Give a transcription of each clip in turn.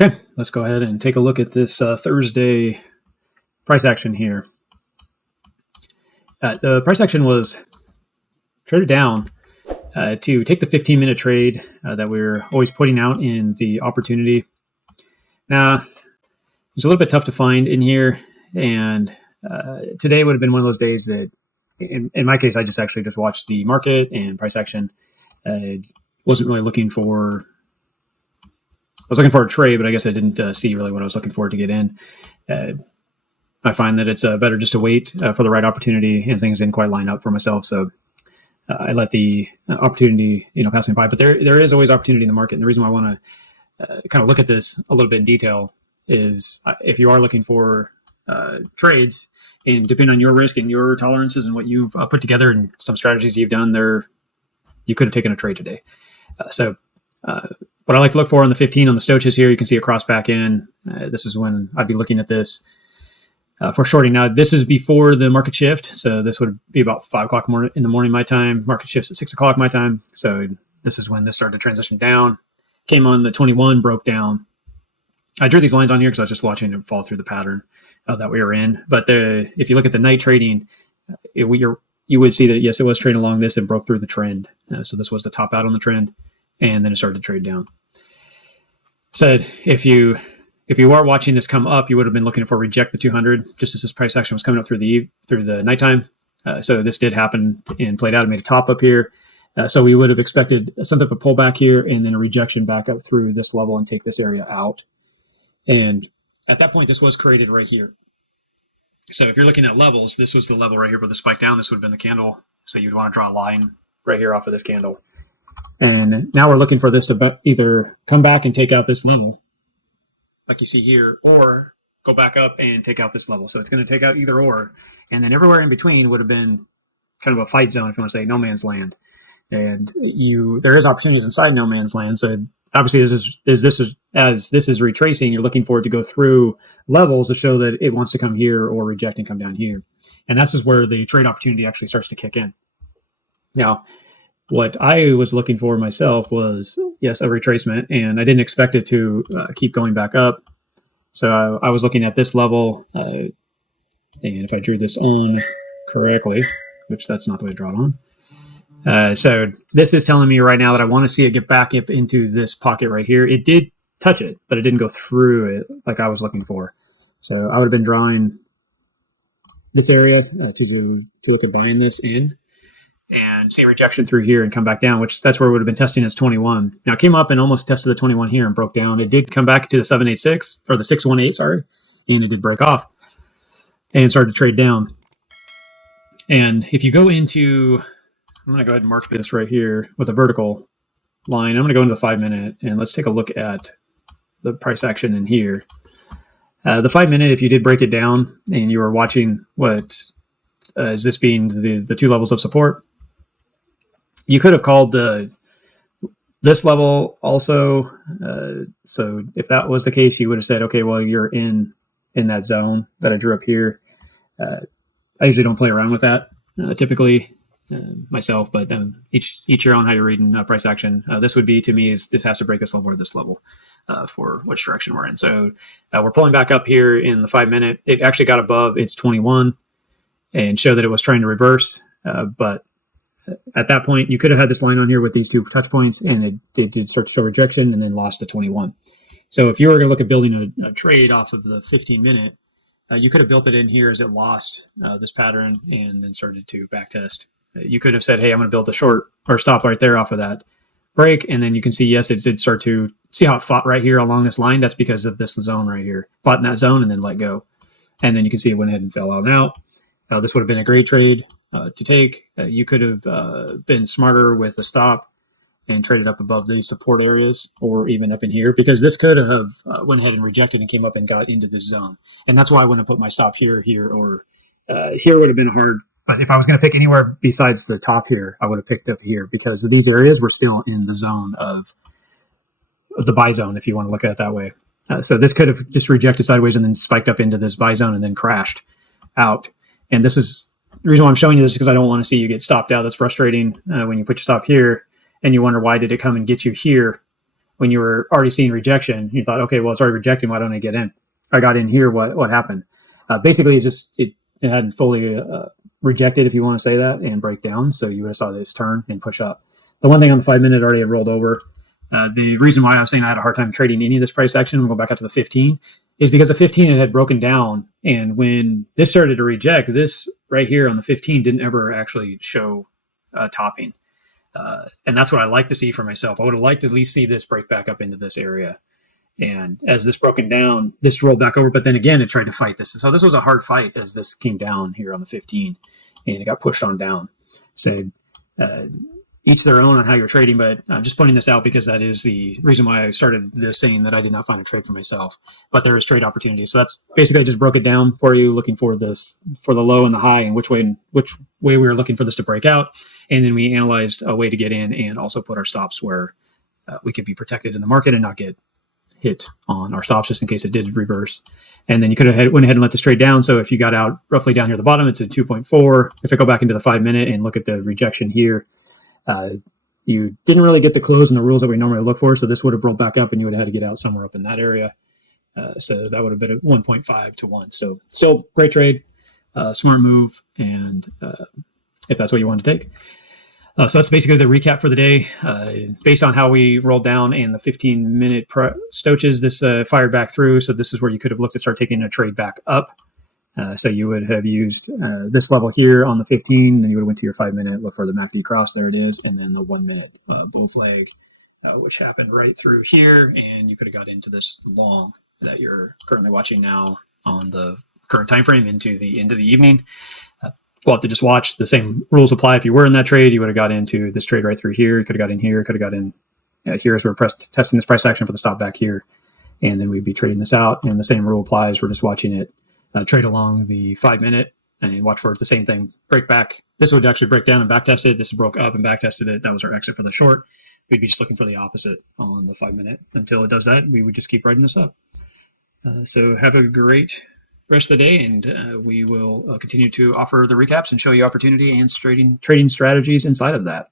Okay, let's go ahead and take a look at this Thursday price action here. The price action was traded down to take the 15-minute trade that we're always putting out in the opportunity. Now, it's a little bit tough to find in here, and today would have been one of those days that, in my case, I just watched the market and price action. Wasn't really looking for. I was looking for a trade, but I guess I didn't see really what I was looking for to get in. I find that it's better just to wait for the right opportunity, and things didn't quite line up for myself. So I let the opportunity, pass me by. But there is always opportunity in the market. And the reason why I want to kind of look at this a little bit in detail is if you are looking for trades, and depending on your risk and your tolerances and what you've put together and some strategies you've done there, you could have taken a trade today. What I like to look for on the 15 on the stochas here, you can see a cross back in. This is when I'd be looking at this for shorting. Now, this is before the market shift. So this would be about 5 o'clock in the morning my time. Market shifts at 6 o'clock my time. So this is when this started to transition down. Came on the 21, broke down. I drew these lines on here because I was just watching it fall through the pattern that we were in. But if you look at the night trading, you would see that, yes, it was trading along this and broke through the trend. So this was the top out on the trend, and then it started to trade down. Said if you are watching this come up, you would have been looking for reject the 200 just as this price action was coming up through the nighttime. So this did happen and played out and made a top up here. So we would have expected some type of pullback here and then a rejection back up through this level and take this area out. And at that point, this was created right here. So if you're looking at levels, this was the level right here where the spike down. This would have been the candle. So you'd want to draw a line right here off of this candle. And now we're looking for this to either come back and take out this level, like you see here, or go back up and take out this level. So it's going to take out either or. And then everywhere in between would have been kind of a fight zone, if you want to say, no man's land. And there is opportunities inside no man's land. So obviously, as this is retracing, you're looking for it to go through levels to show that it wants to come here or reject and come down here. And this is where the trade opportunity actually starts to kick in. Now, what I was looking for myself was, yes, a retracement, and I didn't expect it to keep going back up. So I was looking at this level, and if I drew this on correctly, which that's not the way to draw it on. So this is telling me right now that I want to see it get back up into this pocket right here. It did touch it, but it didn't go through it like I was looking for. So I would have been drawing this area to look at buying this in. And see a rejection through here and come back down, which that's where it would have been testing as 21. Now it came up and almost tested the 21 here and broke down. It did come back to the 786 or the 618, sorry, and it did break off and started to trade down. And if you go into, I'm going to go ahead and mark this right here with a vertical line. I'm going to go into the 5-minute and let's take a look at the price action in here. The 5-minute, if you did break it down and you were watching what is this being the two levels of support, you could have called this level also. So if that was the case, you would have said, okay, well, you're in that zone that I drew up here. I usually don't play around with that typically myself, but each your own how you're reading price action. This would be, to me, is this has to break this level or this level for which direction we're in. So we're pulling back up here in the 5-minute. It actually got above its 21 and showed that it was trying to reverse, but at that point, you could have had this line on here with these two touch points, and it did start to show rejection and then lost to 21. So if you were going to look at building a trade off of the 15-minute, you could have built it in here as it lost this pattern and then started to backtest. You could have said, hey, I'm going to build a short or stop right there off of that break. And then you can see, yes, it did start to see how it fought right here along this line. That's because of this zone right here. Fought in that zone and then let go. And then you can see it went ahead and fell out and out. This would have been a great trade to take. You could have been smarter with a stop and traded up above these support areas or even up in here, because this could have went ahead and rejected and came up and got into this zone. And that's why I wouldn't have put my stop here, or here would have been hard. But if I was going to pick anywhere besides the top here, I would have picked up here because these areas were still in the zone of the buy zone, if you want to look at it that way. So this could have just rejected sideways and then spiked up into this buy zone and then crashed out. And this is the reason why I'm showing you this, because I don't want to see you get stopped out. That's frustrating when you put your stop here and you wonder, why did it come and get you here when you were already seeing rejection, you thought, okay, well, it's already rejecting. Why don't I get in? I got in here. What happened? Basically, it hadn't fully rejected, if you want to say that, and break down. So you would have saw this turn and push up. The one thing on the 5 minute already had rolled over. The reason why I was saying I had a hard time trading any of this price action, we'll go back out to the 15, is because the 15 it had broken down. And when this started to reject, this right here on the 15 didn't ever actually show topping. And that's what I like to see for myself. I would have liked to at least see this break back up into this area. And as this broken down, this rolled back over. But then again, it tried to fight this. So this was a hard fight as this came down here on the 15 and it got pushed on down. So each their own on how you're trading, but I'm just pointing this out because that is the reason why I started this, saying that I did not find a trade for myself, but there is trade opportunities. So that's basically, I just broke it down for you, looking for this, for the low and the high, and which way we were looking for this to break out. And then we analyzed a way to get in and also put our stops where we could be protected in the market and not get hit on our stops just in case it did reverse. And then you could have went ahead and let this trade down. So if you got out roughly down here at the bottom, it's a 2.4. If I go back into the 5 minute and look at the rejection here, you didn't really get the close and the rules that we normally look for. So this would have rolled back up and you would have had to get out somewhere up in that area. So that would have been a 1.5 to 1. So still great trade, smart move. And if that's what you want to take. So that's basically the recap for the day. Based on how we rolled down and the 15-minute stoaches, this fired back through. So this is where you could have looked to start taking a trade back up. So you would have used this level here on the 15, then you would have went to your 5 minute, look for the MACD cross, there it is, and then the 1 minute bull flag, which happened right through here, and you could have got into this long that you're currently watching now on the current time frame into the end of the evening. We'll have to just watch. The same rules apply. If you were in that trade, you would have got into this trade right through here. You could have got in here, could have got in here as we're testing this price action for the stop back here, and then we'd be trading this out. And the same rule applies. We're just watching it trade along the 5 minute and watch for the same thing break back. This would actually break down and back tested. This broke up and back tested it. That was our exit for the short. We'd be just looking for the opposite on the 5 minute. Until it does that, we would just keep writing this up. So have a great rest of the day, and we will continue to offer the recaps and show you opportunity and trading strategies inside of that.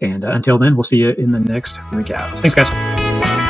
And until then, we'll see you in the next recap. Thanks, guys.